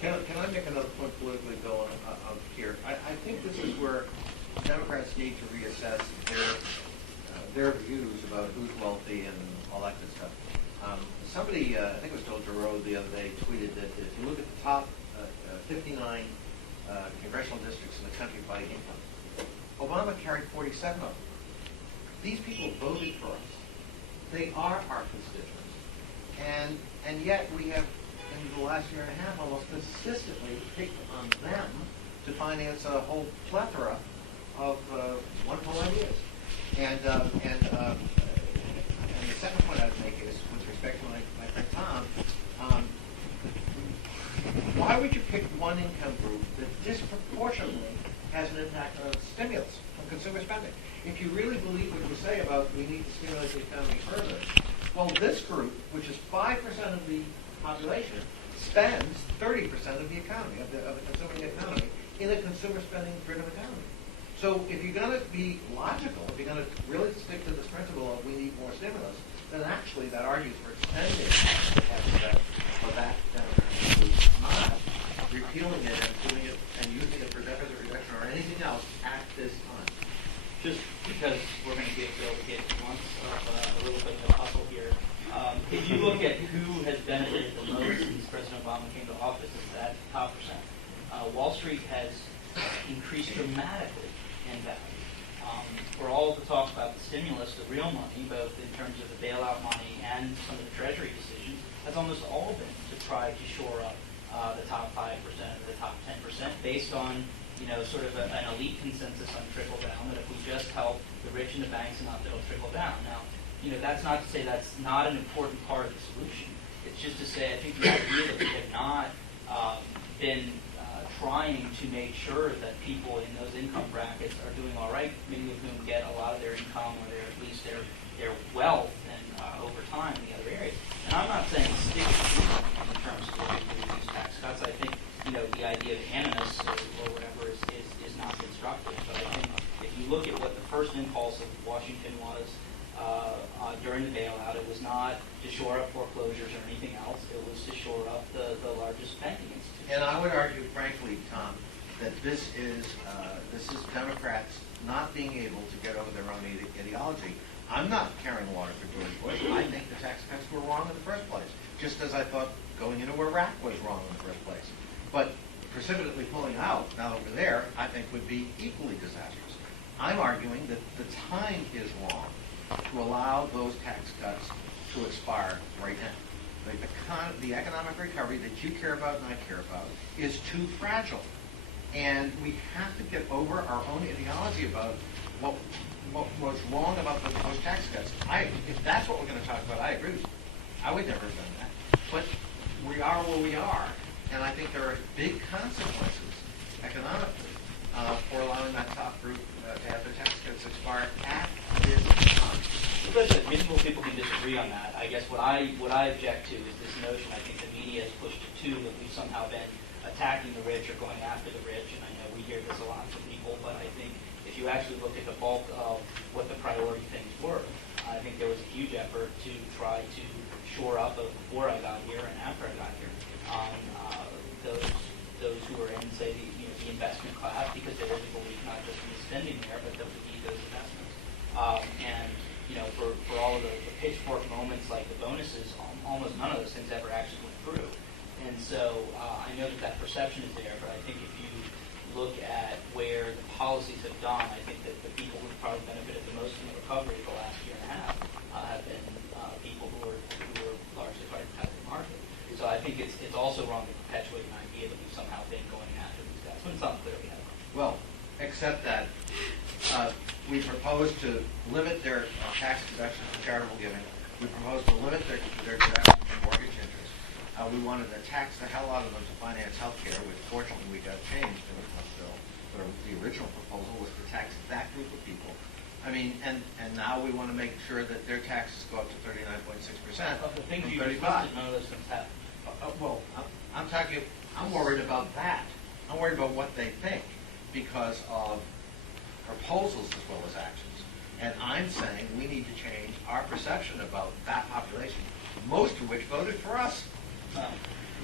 Can I make another point politically, Bill, here? I think this is where Democrats need to reassess their views about who's wealthy and all that good stuff. Somebody, I think it was Bill Giroux the other day, tweeted that if you look at the top 59 congressional districts in the country by income, Obama carried 47 of them. These people voted for us. They are our constituents. And yet we have, in the last year and a half, almost consistently picked on them to finance a whole plethora of wonderful ideas. And the second point I would make is, with respect to my friend Tom, why would you pick one income group that disproportionately has an impact on stimulus, on consumer spending? If you really believe what you say about we need to stimulate the economy further, well, this group, which is 5% of the population, spends 30% of the economy, of the consuming economy, in a consumer spending-driven economy. So if you're going to be logical, if you're going to really stick to this principle of we need more stimulus, then actually that argues for extending the tax cut of that demographic, not repealing it and doing it and using it for deficit reduction or anything else at this time. Just because we're going to give Bill the gift once of a little bit of a hustle here. If you look at who has benefited the most since President Obama came to office, it's that top percent. Wall Street has increased dramatically in value. For all the talk about the stimulus, the real money, both in terms of the bailout money and some of the Treasury decisions, has almost all been to try to shore up the top 5% or the top 10% based on sort of an elite consensus on trickle down, that if we just help the rich and the banks enough, it'll trickle down. Now, that's not to say that's not an important part of the solution. It's just to say I think the idea that we have not been trying to make sure that people in those income brackets are doing all right, many of whom get a lot of their income or at least their wealth and over time in the other areas. And I'm not saying stick in terms of these tax cuts. I think the idea of animus or whatever is not constructive. But I think if you look at what the first impulse of Washington was during the bailout, it was not to shore up foreclosures or anything else. It was to shore up the largest banking institutions. And I would argue, frankly, Tom, that this is Democrats not being able to get over their own ideology. I'm not carrying water for George Bush. I think the tax cuts were wrong in the first place, just as I thought going into Iraq was wrong in the first place. But precipitately pulling out, now that we're there, I think would be equally disastrous. I'm arguing that the time is wrong to allow those tax cuts to expire right now. The economic recovery that you care about and I care about is too fragile. And we have to get over our own ideology about what's wrong about those tax cuts. If that's what we're going to talk about, I agree with you. I would never have done that. But we are where we are, and I think there are big consequences economically for allowing that top group to have their tax cuts expire at this time. Reasonable people can disagree on that. I guess what I object to is this notion. I think the media has pushed it too, that we've somehow been attacking the rich or going after the rich, and I know we hear this a lot from people, but I think if you actually look at the bulk of what the priority things were, I think there was a huge effort to try to shore up before I got here and after I got here on those who were in, say, the investment class, because there was a belief not just in the spending there, but that we need those investments. For all of the pitchfork moments like the bonuses, almost none of those things ever actually went through. And so I know that perception is there, but I think if you look at where the policies have gone, I think that the people who've probably benefited the most from the recovery of the last year and a half have been people who are largely private market. So I think it's also wrong to perpetuate an idea that we've somehow been going after these guys, when it's not clear we have. Well, except that we propose to limit their tax deductions for charitable giving. We propose to limit their deductions for mortgage interest. We wanted to tax the hell out of them to finance health care, which fortunately we got changed in the House bill. But the original proposal was to tax that group of people. I mean, and now we want to make sure that their taxes go up to 39.6%. Of the things you 35. listed, none of those things happen. Well, I'm worried about that. I'm worried about what they think because of proposals as well as actions. And I'm saying we need to change our perception about that population, most of which voted for us.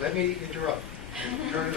Let me interrupt. turn it over.